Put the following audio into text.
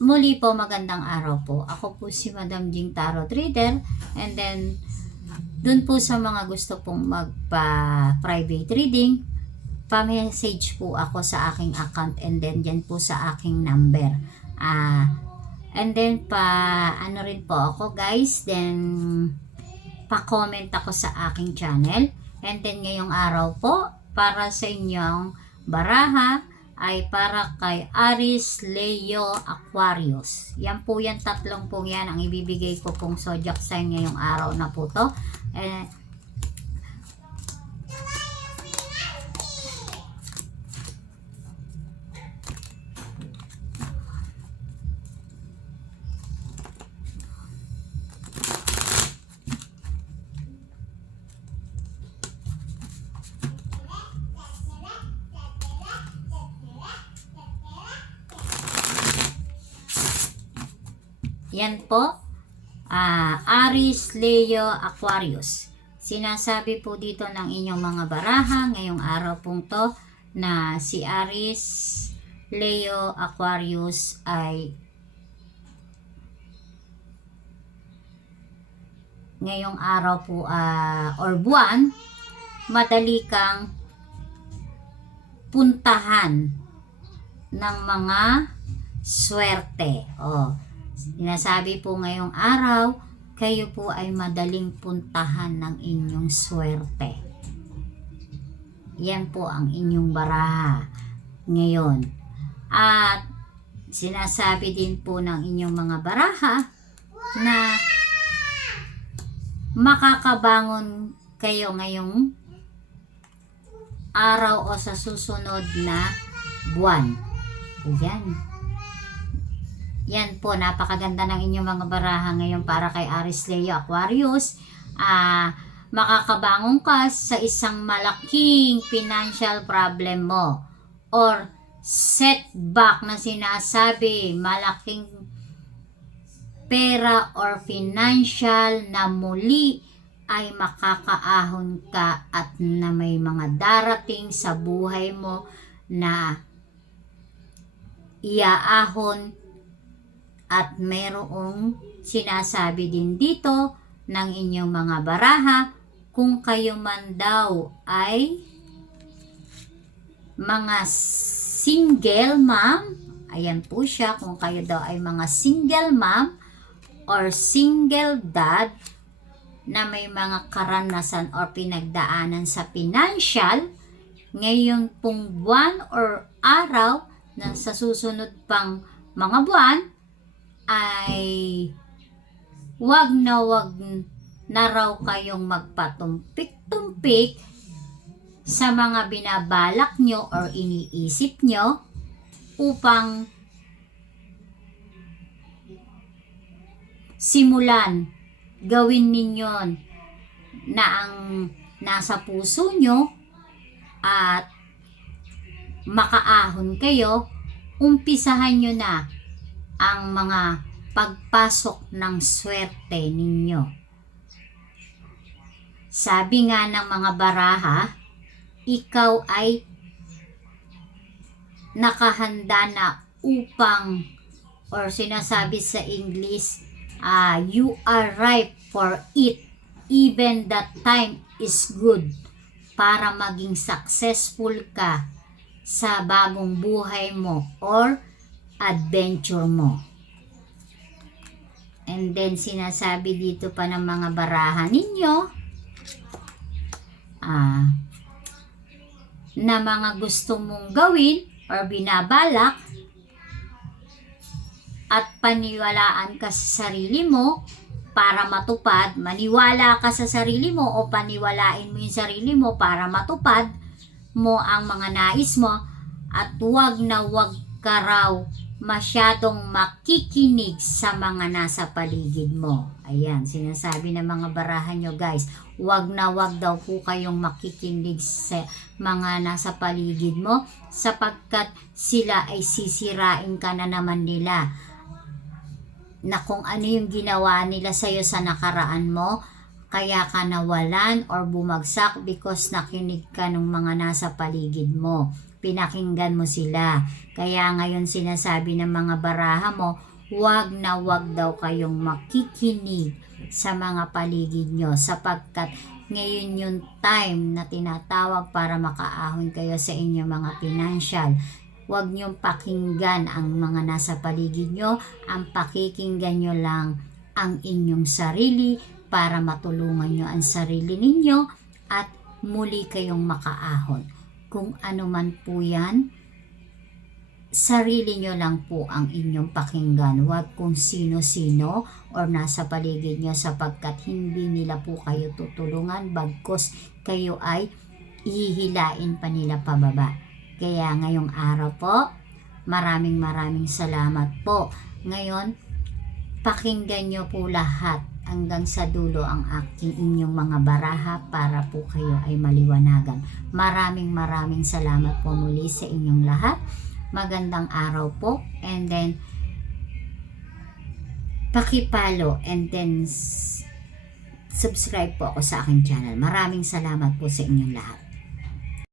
Muli po, magandang araw po. Ako po si Madam Jing Tarot Reader, and then dun po sa mga gusto pong magpa-private reading, pa-message po ako sa aking account, and then dyan po sa aking number. And then ano rin po ako guys, then pa-comment ako sa aking channel. And then ngayong araw po, para sa inyong baraha ay para kay Aries, Leo, Aquarius. Yan po yan, tatlong po yan ang ibibigay ko pong zodiac sign ngayong araw na po to. Yan po, Aries, Leo, Aquarius. Sinasabi po dito ng inyong mga baraha ngayong araw pong to na si Aries, Leo, Aquarius ay ngayong araw po or buwan, madali kang puntahan ng mga swerte. Sinasabi po ngayong araw, kayo po ay madaling puntahan ng inyong swerte. Yan po ang inyong baraha ngayon. At sinasabi din po ng inyong mga baraha na makakabangon kayo ngayong araw o sa susunod na buwan. Ayan. Yan po, napakaganda ng inyong mga baraha ngayon para kay Aries, Leo, Aquarius. Makakabangon ka sa isang malaking financial problem mo or setback na sinasabi, malaking pera or financial na muli ay makakaahon ka at na may mga darating sa buhay mo na iaahon. At mayroong sinasabi din dito ng inyong mga baraha kung kayo man daw ay mga single mom. Ayan po siya, kung kayo daw ay mga single mom or single dad na may mga karanasan or pinagdaanan sa financial, ngayon pong buwan or araw na sa susunod pang mga buwan, ay wag na raw kayong magpatumpik-tumpik sa mga binabalak nyo or iniisip nyo upang simulan gawin ninyo na ang nasa puso nyo at makaahon kayo. Umpisahan nyo na ang mga pagpasok ng swerte ninyo. Sabi nga ng mga baraha, ikaw ay nakahanda na upang, or sinasabi sa English, you are ripe for it, even the time is good, para maging successful ka sa bagong buhay mo or adventure mo. And then sinasabi dito pa ng mga baraha ninyo na mga gusto mong gawin or binabalak at paniwalaan ka sa sarili mo para matupad. Maniwala ka sa sarili mo o paniwalain mo yung sarili mo para matupad mo ang mga nais mo, at wag na wag ka raw masyadong makikinig sa mga nasa paligid mo. Ayan, sinasabi ng mga barahan nyo guys, wag na wag daw po kayong makikinig sa mga nasa paligid mo sapagkat sila ay sisirain ka na naman nila na kung ano yung ginawa nila sa'yo sa nakaraan mo, kaya ka nawalan or bumagsak because nakinig ka ng mga nasa paligid mo. Pinakinggan mo sila. Kaya ngayon sinasabi ng mga baraha mo, wag na wag daw kayong makikinig sa mga paligid nyo sapagkat ngayon yung time na tinatawag para makaahon kayo sa inyong mga financial. Huwag niyong pakinggan ang mga nasa paligid nyo. Ang pakikinggan nyo lang ang inyong sarili para matulungan nyo ang sarili ninyo at muli kayong makaahon. Kung ano man po yan, sarili nyo lang po ang inyong pakinggan. Huwag kung sino-sino or nasa paligid nyo sapagkat hindi nila po kayo tutulungan bagkus kayo ay ihihilain pa nila pababa. Kaya ngayong araw po, maraming salamat po. Ngayon, pakinggan nyo po lahat hanggang sa dulo ang aking inyong mga baraha para po kayo ay maliwanagan. Maraming salamat po muli sa inyong lahat. Magandang araw po, and then paki-follow and then subscribe po ako sa aking channel. Maraming salamat po sa inyong lahat.